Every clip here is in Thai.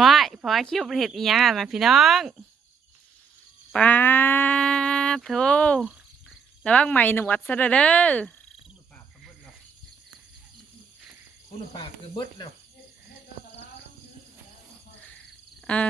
ว้ายพอคิวประเทศอีหยังอะนะพี่น้องป้าโธระวังใหม่หนวดซะเด้อเด้อคุณปากคือเบิดแล้วอ่า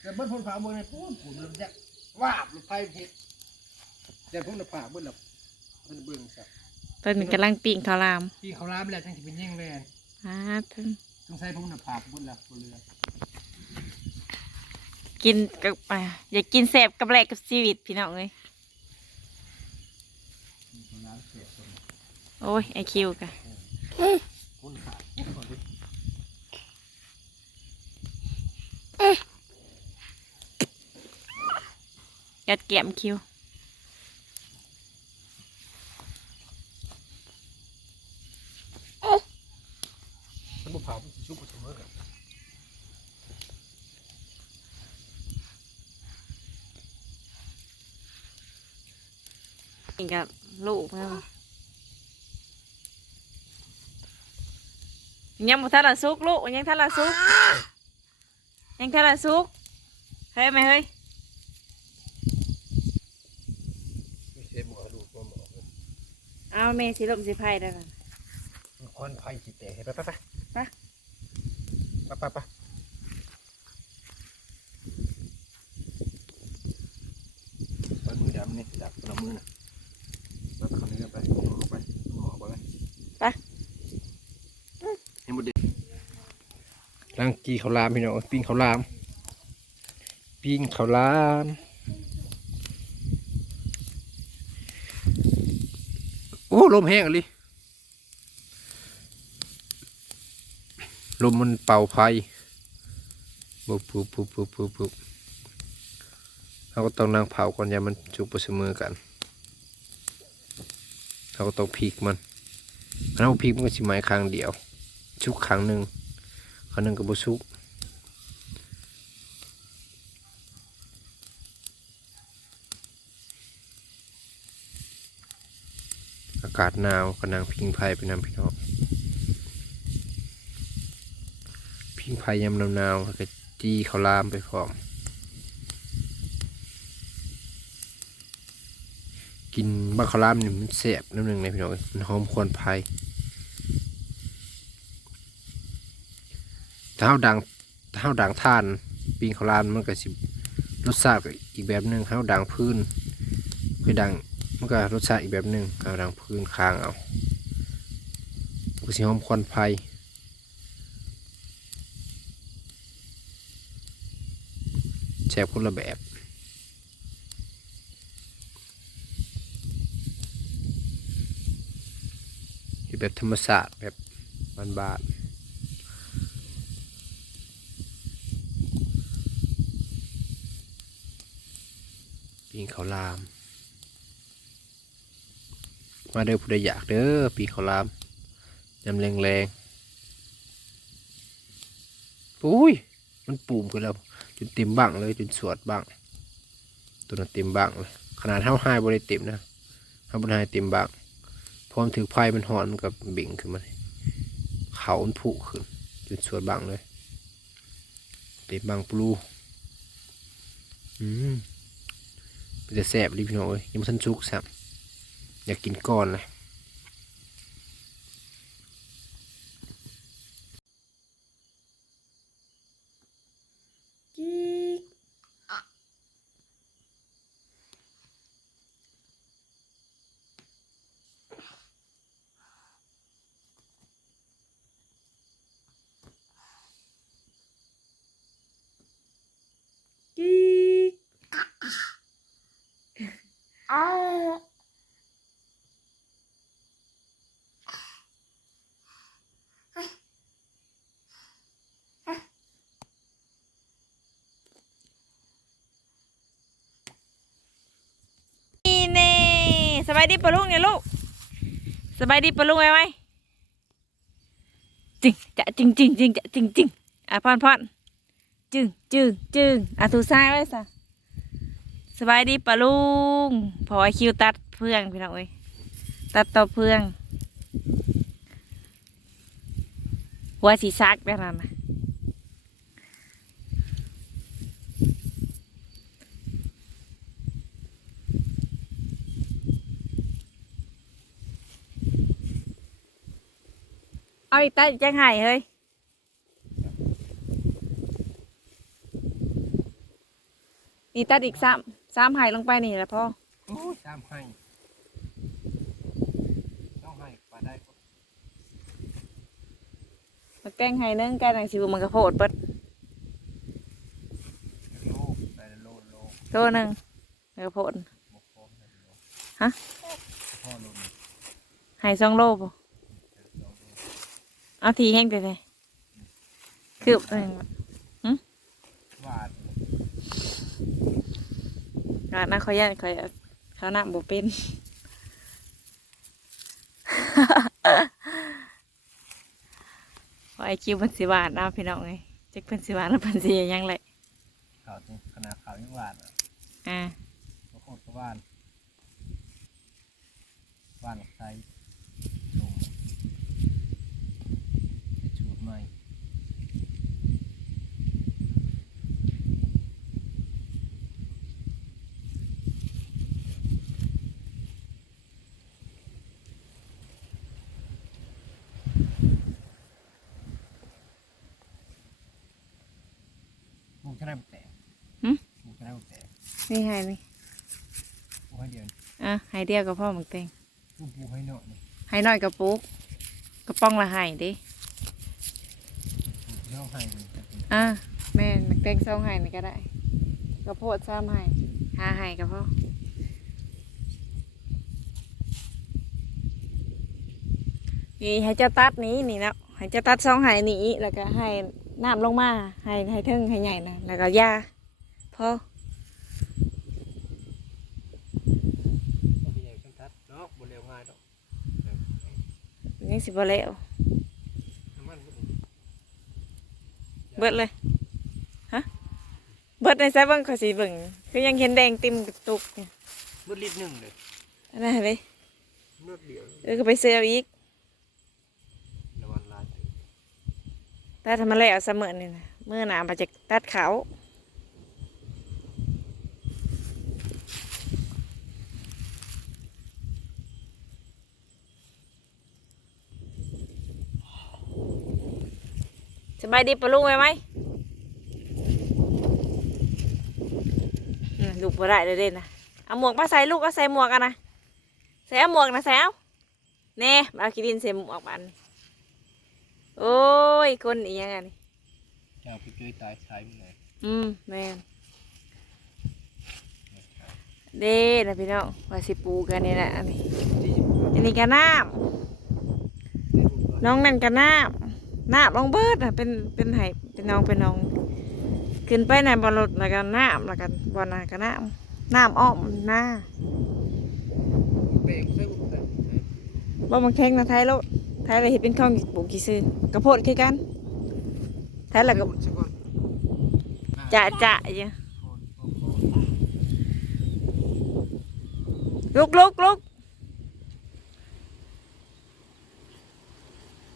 แต่เบิดคนฝากเบิดในปูนปูนลำยักว่าบลงไปเห็ดแต่ผมน่ะฝากเบิดแล้วมันเบิ่งซะตอนนี้กำลังปิ้งข้าวหลามพี่เขาล้ามแล้วจังสิเป็นแย่งแวนอ่าถึ งสงสัยผมน่ะฝากเบิดแล้วบ่เหลือกินกับอ่าอย่ากินแสบกับแหลกกับชีวิตพี่น้องเลยเขาล้ามเสียคนโอ้ยไอคิวกะคุณฝากยัดเกี่ยมคิว มันบ่เผามันสิชุบบ่เสมอกัน กิ นกับลูกเพิ่มยังบ่ทันละสุกลูกยังทันละสุกยังทันละสุกเฮ้ยไหมเฮ้ยไม่ใช่หมอดูบ่หมอเอาเมสิลมสิไพ่ได้กันมันควันไฟสิแตกไปไปไปไปไปไปไปไปมือดำนี่ดับตัวมือน่ะไปไปเขาเนื้อไปหมอไปหมอไปเลย ไป เห็นหมดเด็กลัง กีเขาวลามพี่น้องปิ้งเขาวลาม ปิ้งเขาวลามโอ้ลมแห้งเลยลมมันเป่าไฟบุบบุบบุบบุบบุบบุบเราก็ต้องนั่งเผาก่อนอย่ามันจุกไปเสมอกันเราก็ต้องพลิกมันถ้าเราพลิกมันก็สิไม้ครั้งเดียว ชุกครั้งหนึ่ง ครั้งหนึ่งก็บ่ชุกอากาศหนาวก็นั่งพิงไฟไปนำพี่น้องพิงไฟยามหนาวๆแล้วก็จี้เขาวหลามไปพร้อมกินบักขาวหลามนี่มันแซ่บน้ำหนึ่งเลยพี่น้องมันหอมควนไผ่ ถ้าเฮาดังถ้าเฮาดังท่านปิ้งขาวหลามมันก็สิรสชาติก็อีกแบบหนึ่งเฮาดังพื้นคือดังมันก็รสชาติอีกแบบหนึ่งเอาดังพื้นค้างเอาก็สิหอมควันไผ่แซ่บคนละแบบที่แบบธรรมศาสตร์แบบบ้านๆ ปีเขาลาม มาเด้อผู้ใดอยากเด้อปีเขาลามยำแรงๆอุ้ย มันปูมขึ้นแล้วจนเต็มบังเลยจนสวดบังตัวนั้นเต็มบังเลยขนาดเท่าไฮบริเต็มนะเท่าบริไฮเต็มบังพร้อมถือไฟมันหอนกับเบ่งขึ้นมาเขามันผุขึ้นจนสวดบังเลยเต็มบังปลูอืม มันจะแสบรีพี่น้องเอ้ยยังไม่ทันสุกสับอยากกินก้อนเลย จิ๊กจิ๊ก อ้าสบายดีปะลุงเนี่ยลูกสบายดีปะลุงไหมไหมจริงจะจริงจริงจริงจะจริงจริงอะพอนพอนจึงจึงจึงอะถูซ้ายไว้ซะ สบายดีปะลุงพอไอคิวตัดเพื่องพี่น้องเอ้ยตัดต่อเพื่อง หัวสีซักแบบนั้นนะเอาอีกตัดจังไห้เฮ้ยนี่ตัดอีกซ้ำ สามไห้ลงไปนี่แหละพ่อโอ้ยตามให้ต้องให้ปลาได้ก็มาแกล้งไห้นึงแกล้งหนังสิบมันกระโพดเปิดโลได้โลโลโตหนึ่งมันกระโพดบกพร่องได้โลฮะพ่อโลนี่ไห้สองโลป่ะโลโลเอาทีแห้งไปเลยคืบหนึ่ง วาด งานนะเขาย่านเขาเขาหน้าบ่เป็นว่าไอคิวมันสิบาทนะพี่น้องไงจักเป็นสิบาทแล้วเป็นสิยังไงข่าวจริงขนาดข่าวยังวาดอะอ่าก็โคตรก็วานวานไทยชมชูดใหม่ ปลูกชะไดบุกแตกปลูกชะไดบุกแตกนี่ไห้นี่ปลูกให้เดียวอะไห้เดียวกับพ่อหมึกเต็งปลูกปลูกให้หน่อยนี่ไห้น้อยกับปุ๊กกระป้องละไห้ดิปลูกช่องให้นี่จะเป็นอะแม่นหมึกเต็งสองไห้นี่ก็ได้กระโพดสามไห้ห้าไห้กับพ่อนี่ให้เจ้าตัดนี้นี่นะให้เจ้าตัดสองไห้นี้แล้วก็ให้ น้ำลงมา ให้ให้เทิงให้ใหญ่นะแล้วก็ยาพ่อต้องเป็นใหญ่ขึ้นทัดเนาะบนเร็วง่ายดอกยังสิบ่แล้วน้ำมันก็เบิดเลยฮะเบิดในไซเบิ้งขอยสีเบิ่งคือยังเห็นแดงติ่มกระตุกเนี่ยมืดลิตรหนึ่งเลยอันนั้นเลยมืดเดียวเออก็ไปซื้อเอาอีก น้ำมันลาย แต่ทำมาแล้วเสมอนี่นะเมื่อหนามาจากตัดเขาสบายดีปะลุงไหมไหมลูกบ่ได้เลยเด่นนะเอาหมวกมาใส่ลูกก็ใส่หมวกกันนะใส่หมวกนะใส่เอาเน่มาเอากินดินใส่หมวกมัน ยคนอีหยังไงนี่แก้วพี่เกยตายใช้มึงไงอืมแม่นเด้นะพี่น้องว่าสิปลูกกันนี่แหละอันนี้ที่สิบอันนี้ก็น้ำน้องนั่นก็น้ำน้ำลองเบิดอะเป็นเป็นไห้เป็นน้องเป็นน้อง ขึ้นไปในบอลรถแล้วก็น้ำแล้วก็บอลน่ะก็น้ำน้ำอ้อมหน้าเบรกใส่บุกแตกบ่มันแข็งนะไทยแล้ว ไทยเลยเห็นเป็นข้องปลูกกี่ซื้อกระโพดคือกันไทยแล้วก็ใส่ก่อนจะจะอยู่ลุกลุกลุก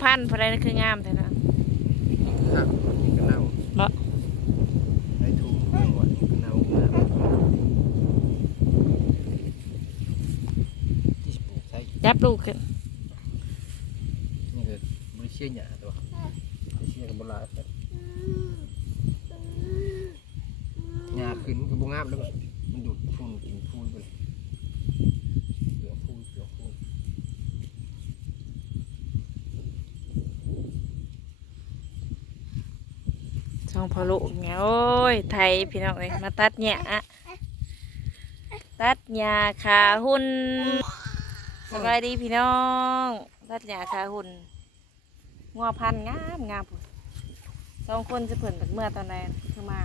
พันธุ์พอได้นั่นคืองามแต่นะหักนี่ก็เน่าบ่ไอ้ถุงเรื่องวันก็เน่าเน่าที่สิบปลูกใช้จับลูกขึ้นนี่คือบริ เชียหยาตัวเชี่ยกับบลายหยาขึ้นคือบงามแล้วแบบมันดูดฝุ่นกินฟูยไปเลยเหลือฟูยเหลือฟูยช่องพอลูกเนี่ยโอ้ยไทยพี่น้องเอ้ยมาตัดหญ้าตัดหญ้าขาหุ่นสบายดีพี่น้อง ตัดหญ้าขาหุ่น งัวพันงามงามพุ่นสองคนจะเพิ่นจากเมื่อตอนไหนคือมา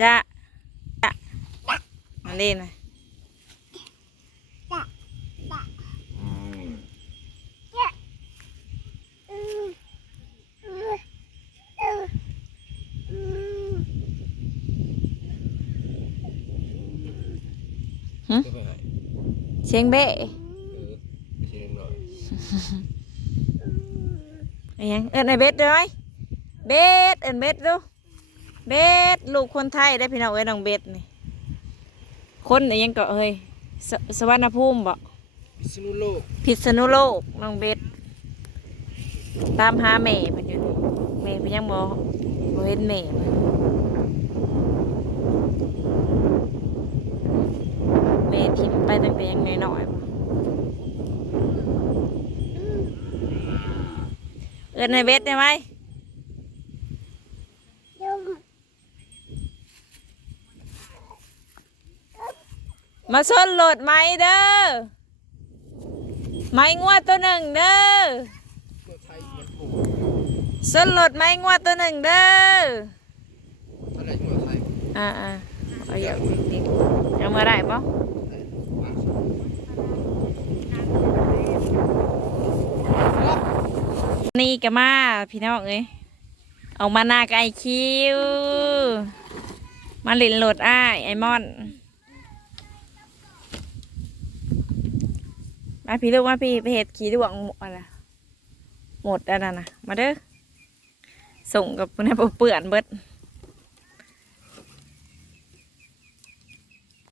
จะจะมาเล่นนะ ก็ไปให้ เชียงเบ้เออไปเชียงหน่อยไอ้ยังเอินไอเบสเลยเบสเอินเบสดูเบสลูกคนไทยได้พี่น้องเอ้ยน้องเบสนี่คนไอ้ยังก็เอ้ยสสวรรณภูมิบ่พิษณุโลกพิษณุโลกน้องเบสตามหาแม่เพิ่นอยู่นี่แม่เพิ่นยังบ่บ่เห็นแม่เพิ่นแม่ทิมไป ตั้งแต่ยังน้อยๆบ่เอินไอเบสได้ไหมมาส้นโหลดไม้เด้อ ไม้งวดตัวหนึ่งเด้อส้นโหลดไม้งวดตัวหนึ่งเด้ออะไรที่มาไทยอ่าอ่าเอาอย่างนี้เอามาได้ปะ นี่ก็มาพี่น้องเอ้ยเอามาหน้าไก่คิวมาหลินโหลดอ้ายไอมอนมาพี่ลูกมาพี่ไปเห็ดขี้ดวงอะไรหมดอันนั้นนะมาเด้อส่งกับคุณแม่เปื่อนเบิด